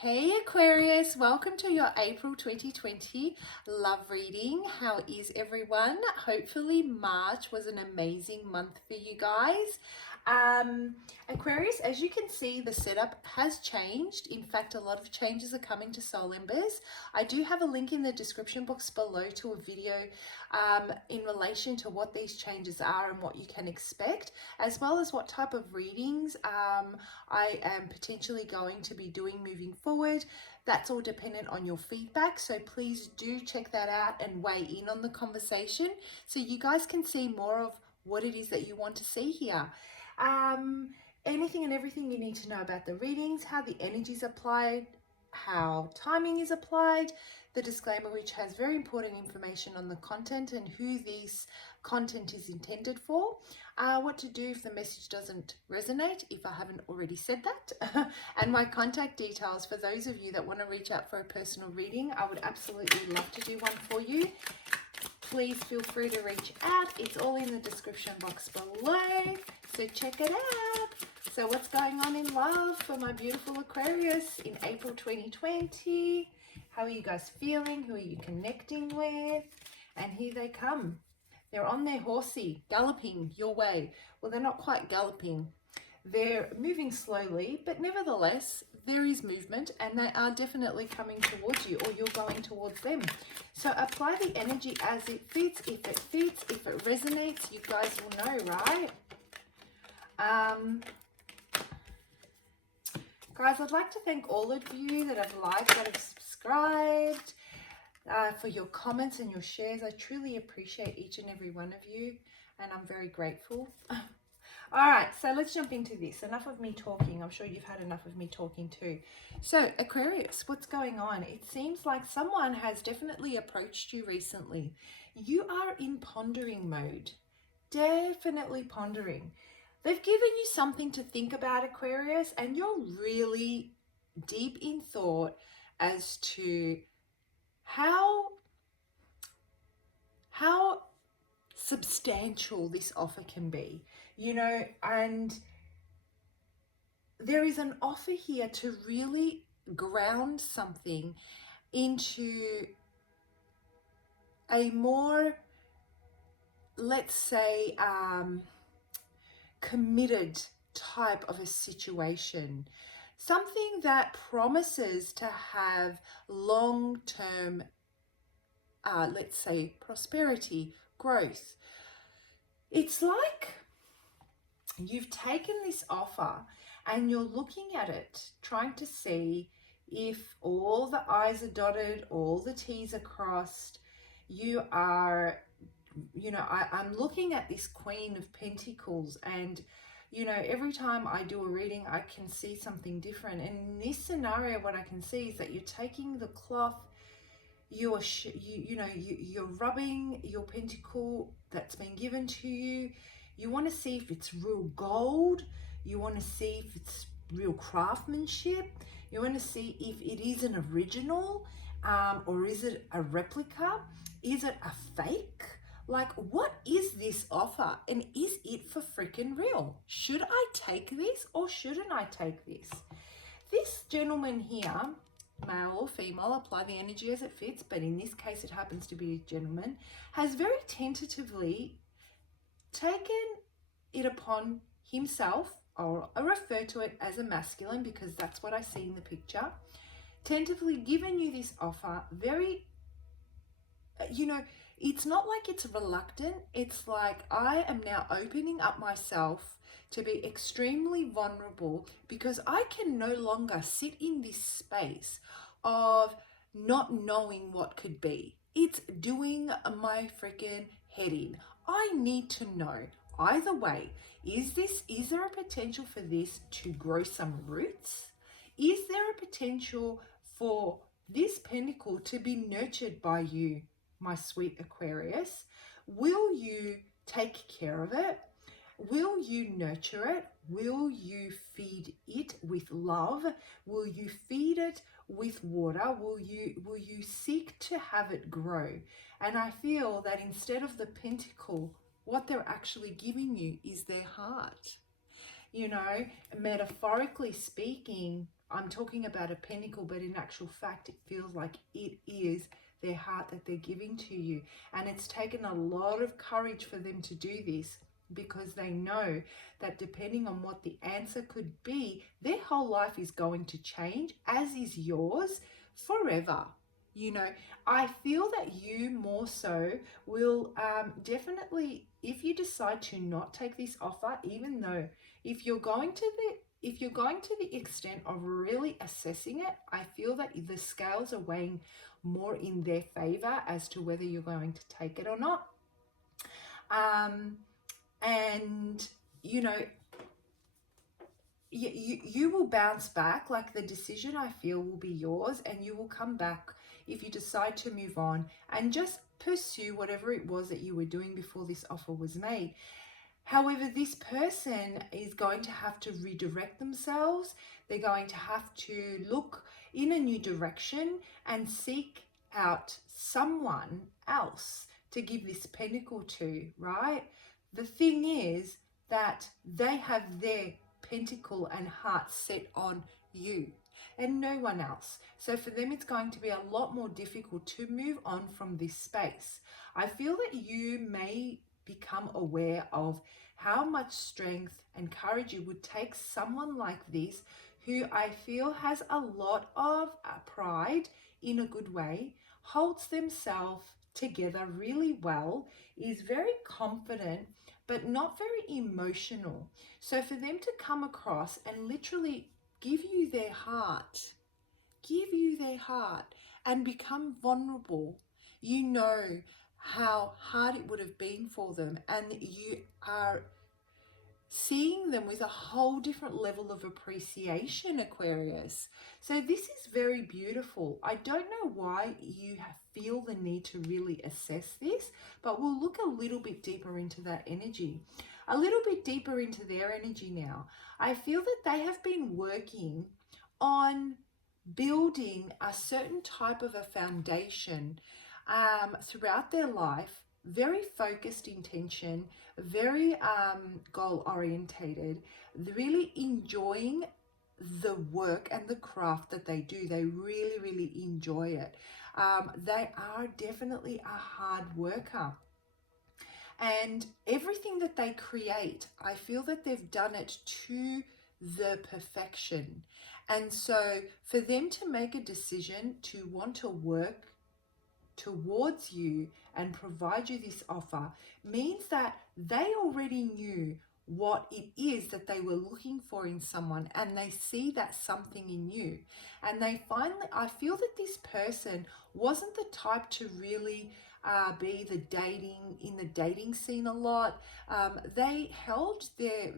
Hey Aquarius, welcome to your April 2020 love reading. How is everyone? Hopefully March was an amazing month for you guys. Aquarius, as you can see, the setup has changed. In fact, a lot of changes are coming to Soul Embers. I do have a link in the description box below to a video in relation to what these changes are and what you can expect, as well as what type of readings I am potentially going to be doing moving forward. That's all dependent on your feedback, so please do check that out and weigh in on the conversation so you guys can see more of what it is that you want to see here. Anything and everything you need to know about the readings, how the energy is applied, how timing is applied, the disclaimer which has very important information on the content and who this content is intended for, what to do if the message doesn't resonate, if I haven't already said that, and my contact details for those of you that want to reach out for a personal reading. I would absolutely love to do one for you. Please feel free to reach out. It's all in the description box below, so check it out. So what's going on in love for my beautiful Aquarius in April 2020? How are you guys feeling? Who are you connecting with? And here they come. They're on their horsey, galloping your way. Well, they're not quite galloping. They're moving slowly, but nevertheless, there is movement and they are definitely coming towards you, or you're going towards them. So apply the energy as it fits. If it resonates, you guys will know, right? Guys, I'd like to thank all of you that have liked, that have subscribed, for your comments and your shares. I truly appreciate each and every one of you, and I'm very grateful. All right, so let's jump into this. Enough of me talking. I'm sure you've had enough of me talking too. So Aquarius, what's going on? It seems like someone has definitely approached you recently. You are in pondering mode. Definitely pondering. They've given you something to think about, Aquarius, and you're really deep in thought as to how substantial this offer can be, you know, and there is an offer here to really ground something into a more, let's say, committed type of a situation, something that promises to have long-term, let's say, prosperity, growth. It's like you've taken this offer and you're looking at it, trying to see if all the I's are dotted, all the T's are crossed. You are, you know, I'm looking at this Queen of Pentacles, and you know, every time I do a reading I can see something different, and in this scenario what I can see is that you're taking the cloth, you're rubbing your pentacle that's been given to you. You want to see if it's real gold, you want to see if it's real craftsmanship, you want to see if it is an original, or is it a replica, is it a fake? Like, what is this offer, and is it for freaking real? Should I take this or shouldn't I take this? This gentleman here, male or female, apply the energy as it fits, but in this case it happens to be a gentleman, has very tentatively taken it upon himself, or I refer to it as a masculine because that's what I see in the picture, tentatively given you this offer, very, you know, it's not like it's reluctant. It's like, I am now opening up myself to be extremely vulnerable because I can no longer sit in this space of not knowing what could be. It's doing my freaking head in. I need to know. Either way, is there a potential for this to grow some roots? Is there a potential for this pentacle to be nurtured by you, my sweet Aquarius? Will you take care of it? Will you nurture it? Will you feed it with love? Will you feed it with water? Will you seek to have it grow? And I feel that instead of the pentacle, what they're actually giving you is their heart. You know, metaphorically speaking, I'm talking about a pentacle, but in actual fact, it feels like it is their heart that they're giving to you. And it's taken a lot of courage for them to do this, because they know that depending on what the answer could be, their whole life is going to change, as is yours, forever. You know, I feel that you more so will definitely, if you decide to not take this offer, even though if you're going to the extent of really assessing it, I feel that the scales are weighing more in their favor as to whether you're going to take it or not. And you know, you will bounce back. Like, the decision, I feel, will be yours, and you will come back if you decide to move on and just pursue whatever it was that you were doing before this offer was made. However, this person is going to have to redirect themselves. They're going to have to look in a new direction and seek out someone else to give this pentacle to, right? The thing is that they have their pentacle and heart set on you and no one else. So for them, it's going to be a lot more difficult to move on from this space. I feel that you may become aware of how much strength and courage it would take someone like this, who I feel has a lot of pride in a good way, holds themselves together really well, is very confident, but not very emotional. So for them to come across and literally give you their heart, and become vulnerable, you know how hard it would have been for them, and you are seeing them with a whole different level of appreciation, Aquarius. So this is very beautiful. I don't know why you feel the need to really assess this, but we'll look a little bit deeper into that energy, a little bit deeper into their energy now. I feel that they have been working on building a certain type of a foundation throughout their life, very focused intention, very goal orientated, really enjoying the work and the craft that they do. They really, really enjoy it. They are definitely a hard worker. And everything that they create, I feel that they've done it to the perfection. And so for them to make a decision to want to work towards you and provide you this offer means that they already knew what it is that they were looking for in someone, and they see that something in you. And they finally, I feel that this person wasn't the type to really be in the dating scene a lot. They held their,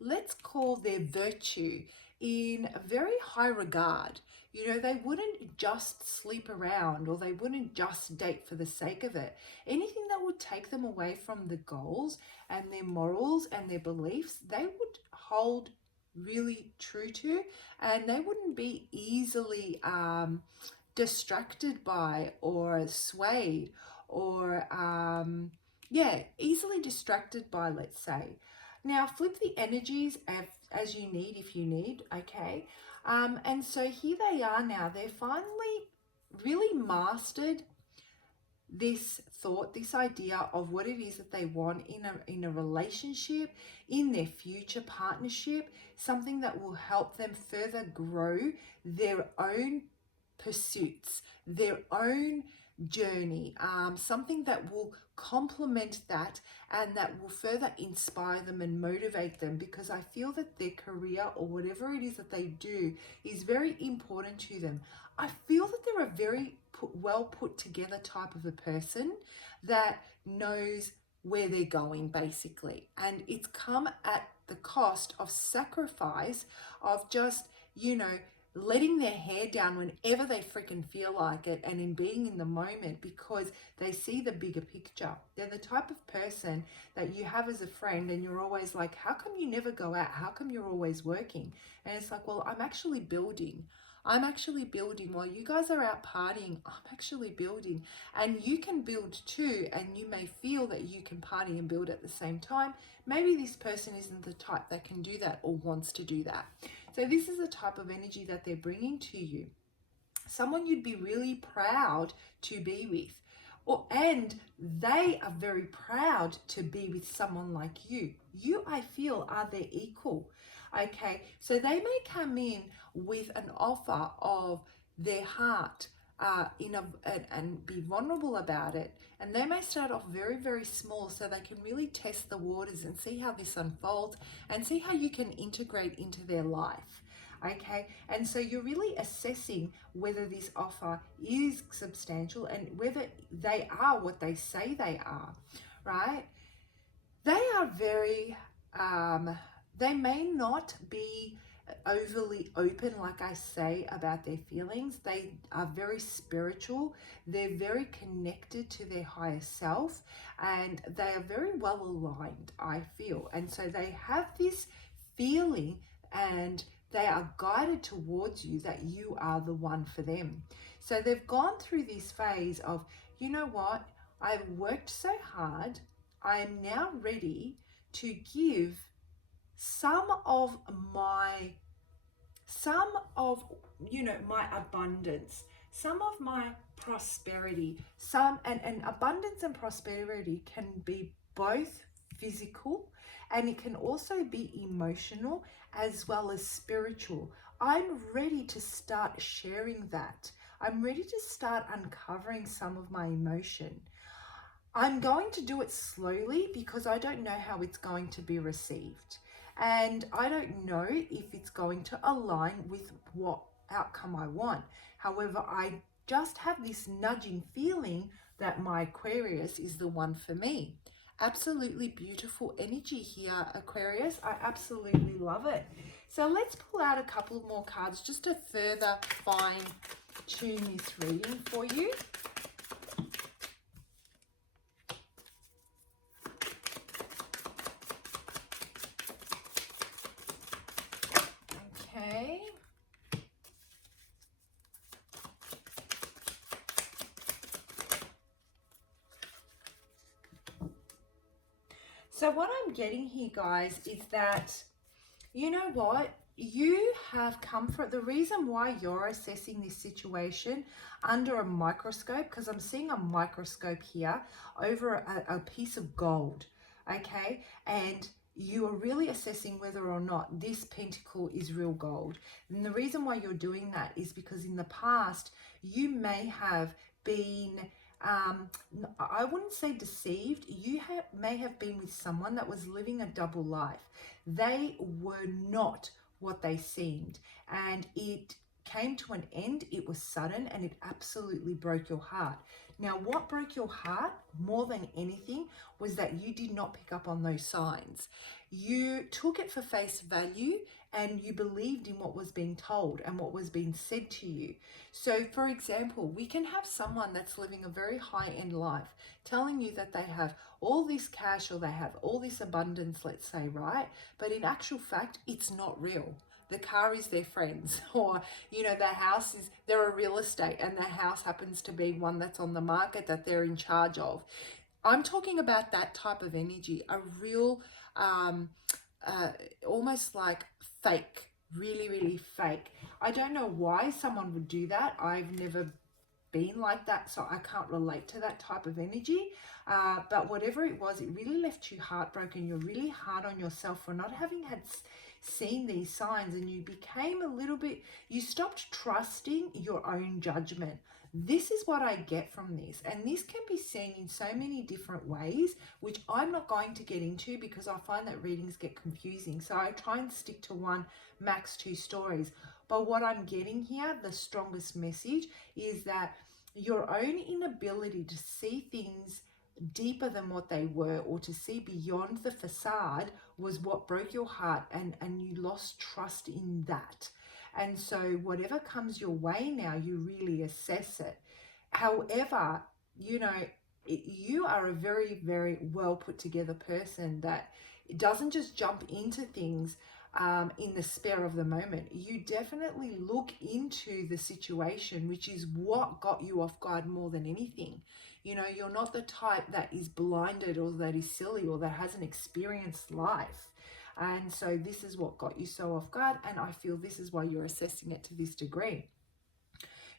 let's call their virtue in very high regard. You know, they wouldn't just sleep around, or they wouldn't just date for the sake of it. Anything that would take them away from the goals and their morals and their beliefs, they would hold really true to, and they wouldn't be easily distracted by or swayed or easily distracted by, let's say. Now flip the energies as you need, if you need, okay? And so here they are now. They're finally really mastered this thought, this idea of what it is that they want in a relationship, in their future partnership, something that will help them further grow their own pursuits, their own journey, something that will complement that and that will further inspire them and motivate them, because I feel that their career or whatever it is that they do is very important to them. I feel that they're a very well put together type of a person that knows where they're going, basically, and it's come at the cost of sacrifice, of just, you know, letting their hair down whenever they freaking feel like it, and in being in the moment, because they see the bigger picture. They're the type of person that you have as a friend and you're always like, how come you never go out? How come you're always working? And it's like, well, I'm actually building. I'm actually building while you guys are out partying. I'm actually building, and you can build too, and you may feel that you can party and build at the same time. Maybe this person isn't the type that can do that or wants to do that. So this is the type of energy that they're bringing to you. Someone you'd be really proud to be with. And they are very proud to be with someone like you. You, I feel, are their equal. Okay, so they may come in with an offer of their heart and be vulnerable about it. And they may start off very, very small so they can really test the waters and see how this unfolds and see how you can integrate into their life. Okay, and so you're really assessing whether this offer is substantial and whether they are what they say they are, right? They are very, they may not be overly open, like I say, about their feelings. They are very spiritual. They're very connected to their higher self, and they are very well aligned, I feel. And so they have this feeling, and they are guided towards you that you are the one for them. So they've gone through this phase of, you know what, I've worked so hard, I am now ready to give some of my my abundance, some of my prosperity, and abundance and prosperity can be both physical, and it can also be emotional as well as spiritual. I'm ready to start sharing that. I'm ready to start uncovering some of my emotion. I'm going to do it slowly because I don't know how it's going to be received. And I don't know if it's going to align with what outcome I want. However, I just have this nudging feeling that my Aquarius is the one for me. Absolutely beautiful energy here, Aquarius. I absolutely love it. So let's pull out a couple more cards just to further fine tune this reading for you. Okay. So what I'm getting here, guys, is that, you know what? You have comfort. The reason why you're assessing this situation under a microscope, because I'm seeing a microscope here over a piece of gold, okay? And you are really assessing whether or not this pentacle is real gold. And the reason why you're doing that is because in the past, you may have been I wouldn't say deceived. You may have been with someone that was living a double life. They were not what they seemed, and it came to an end. It was sudden, and it absolutely broke your heart. Now, what broke your heart more than anything was that you did not pick up on those signs. You took it for face value, and you believed in what was being told and what was being said to you. So, for example, we can have someone that's living a very high-end life telling you that they have all this cash or they have all this abundance, let's say, right? But in actual fact, it's not real. The car is their friends, or, you know, their house is, they're a real estate and their house happens to be one that's on the market that they're in charge of. I'm talking about that type of energy, a real, almost like fake, really, really fake. I don't know why someone would do that. I've never been like that, so I can't relate to that type of energy. But whatever it was, it really left you heartbroken. You're really hard on yourself for not having had seen these signs, and you became a little bit, you stopped trusting your own judgment. This is what I get from this, and this can be seen in so many different ways, which I'm not going to get into because I find that readings get confusing. So I try and stick to one, max two stories. But what I'm getting here, the strongest message, is that your own inability to see things deeper than what they were, or to see beyond the facade, was what broke your heart, and you lost trust in that. And so whatever comes your way now, you really assess it. However, you know, you are a very, very well put together person that doesn't just jump into things in the spare of the moment. You definitely look into the situation, which is what got you off guard more than anything. You know, you're not the type that is blinded or that is silly or that hasn't experienced life. And so this is what got you so off guard. And I feel this is why you're assessing it to this degree.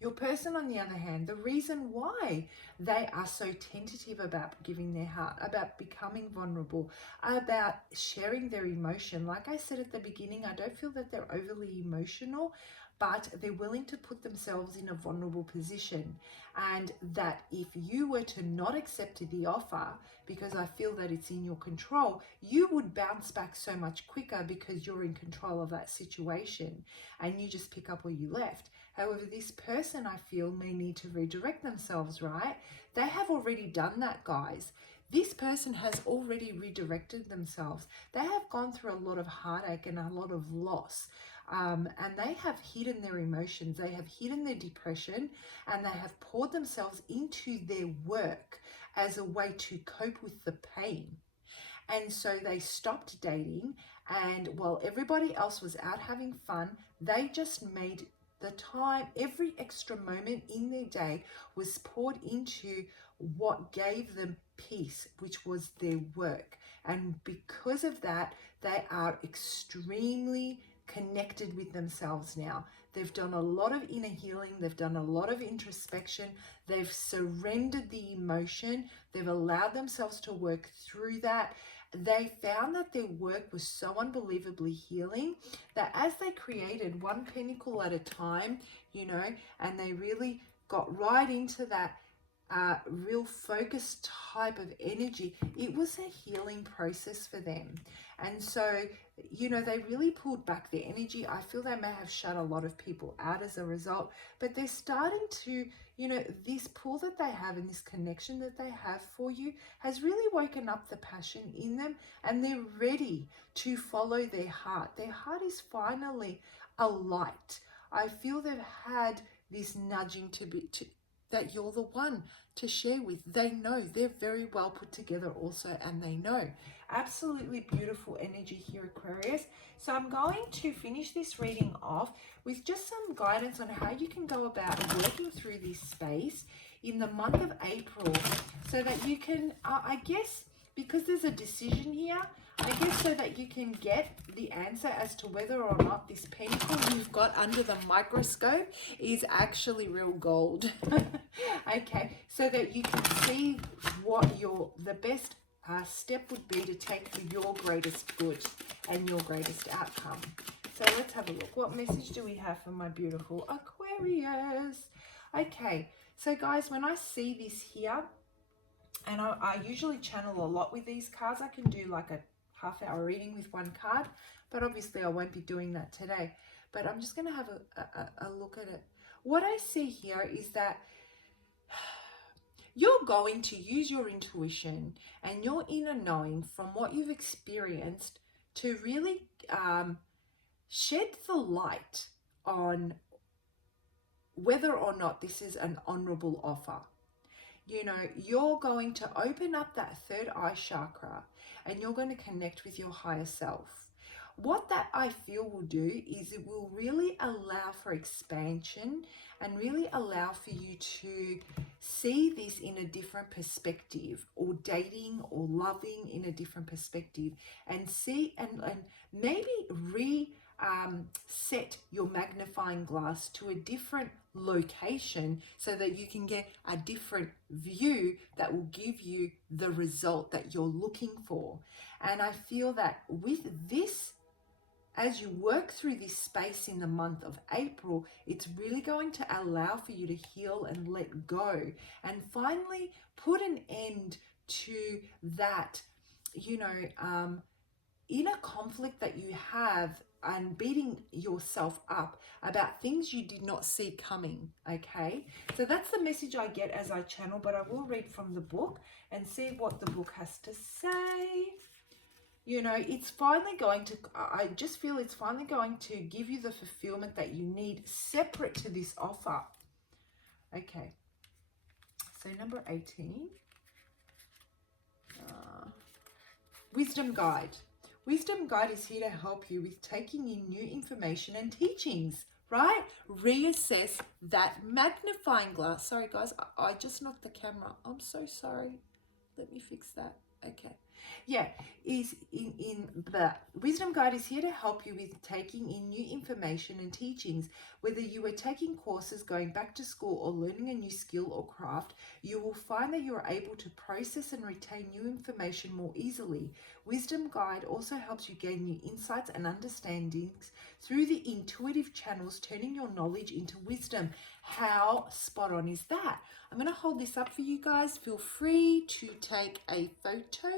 Your person, on the other hand, the reason why they are so tentative about giving their heart, about becoming vulnerable, about sharing their emotion, like I said at the beginning, I don't feel that they're overly emotional, but they're willing to put themselves in a vulnerable position. And that if you were to not accept the offer, because I feel that it's in your control, you would bounce back so much quicker because you're in control of that situation and you just pick up where you left. However, this person, I feel, may need to redirect themselves, right? They have already done that, guys. This person has already redirected themselves. They have gone through a lot of heartache and a lot of loss. And they have hidden their emotions. They have hidden their depression, and they have poured themselves into their work as a way to cope with the pain. And so they stopped dating, and while everybody else was out having fun, they just made the time, every extra moment in their day was poured into what gave them peace, which was their work. And because of that, they are extremely connected with themselves now. They've done a lot of inner healing. They've done a lot of introspection. They've surrendered the emotion. They've allowed themselves to work through that. They found that their work was so unbelievably healing that as they created one pinnacle at a time, you know, and they really got right into that real focused type of energy, it was a healing process for them. And so, you know, they really pulled back their energy. I feel they may have shut a lot of people out as a result, but they're starting to, you know, this pull that they have and this connection that they have for you has really woken up the passion in them, and they're ready to follow their heart. Their heart is finally alight. I feel they've had this nudging that you're the one to share with. They know, they're very well put together also, and they know. Absolutely beautiful energy here, Aquarius. So I'm going to finish this reading off with just some guidance on how you can go about working through this space in the month of April, so that you can, I guess, because there's a decision here, I guess so that you can get the answer as to whether or not this pentacle you've got under the microscope is actually real gold. Okay, so that you can see what the best step would be to take for your greatest good and your greatest outcome. So let's have a look. What message do we have for my beautiful Aquarius? Okay, so guys, when I see this here, and I usually channel a lot with these cards. I can do like a half-hour reading with one card, but obviously I won't be doing that today. But I'm just going to have a look at it. What I see here is that you're going to use your intuition and your inner knowing from what you've experienced to really shed the light on whether or not this is an honorable offer. You know, you're going to open up that third eye chakra and you're going to connect with your higher self. What that I feel will do is it will really allow for expansion and really allow for you to see this in a different perspective, or dating or loving in a different perspective, and see and maybe set your magnifying glass to a different location so that you can get a different view that will give you the result that you're looking for. And I feel that with this, as you work through this space in the month of April, it's really going to allow for you to heal and let go and finally put an end to that, you know, inner conflict that you have and beating yourself up about things you did not see coming. Okay, so that's the message I get as I channel, but I will read from the book and see what the book has to say. You know, it's finally going to, I just feel it's finally going to give you the fulfillment that you need separate to this offer. Okay, so number 18, Wisdom Guide. Wisdom Guide is here to help you with taking in new information and teachings, right? Reassess that magnifying glass. Sorry, guys, I just knocked the camera. I'm so sorry. Let me fix that. Okay. Yeah, is in the Wisdom Guide is here to help you with taking in new information and teachings. Whether you are taking courses, going back to school, or learning a new skill or craft, you will find that you are able to process and retain new information more easily. Wisdom Guide also helps you gain new insights and understandings through the intuitive channels, turning your knowledge into wisdom. How spot on is that? I'm going to hold this up for you guys. Feel free to take a photo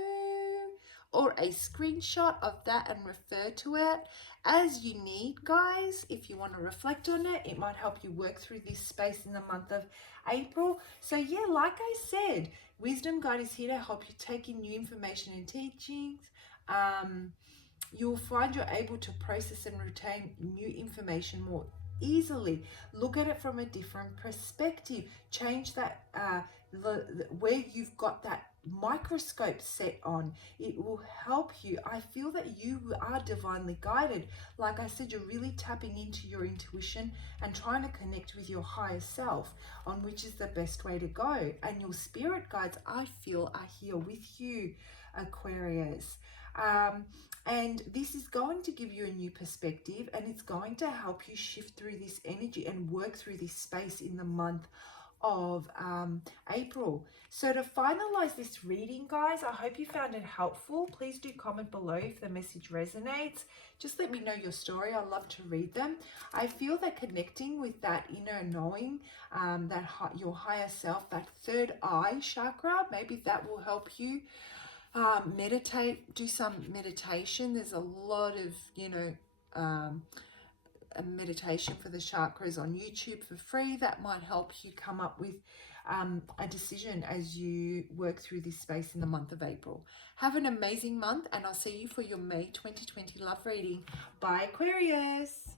or a screenshot of that and refer to it as you need, guys. If you want to reflect on it, it might help you work through this space in the month of April. So yeah, like I said, Wisdom Guide is here to help you take in new information and teachings. You'll find you're able to process and retain new information more easily. Look at it from a different perspective. Change that where you've got that microscope set on. It will help you. I feel that you are divinely guided. Like I said, you're really tapping into your intuition and trying to connect with your higher self on which is the best way to go. And your spirit guides, I feel, are here with you, Aquarius. And this is going to give you a new perspective, and it's going to help you shift through this energy and work through this space in the month of April. So to finalize this reading, guys, I hope you found it helpful. Please do comment below if the message resonates. Just let me know your story. I love to read them. I feel that connecting with that inner knowing, your higher self, that third eye chakra, maybe that will help you meditate, do some meditation. There's a lot of, a meditation for the chakras on YouTube for free that might help you come up with a decision as you work through this space in the month of April. Have an amazing month, and I'll see you for your May 2020 love reading. Bye, Aquarius.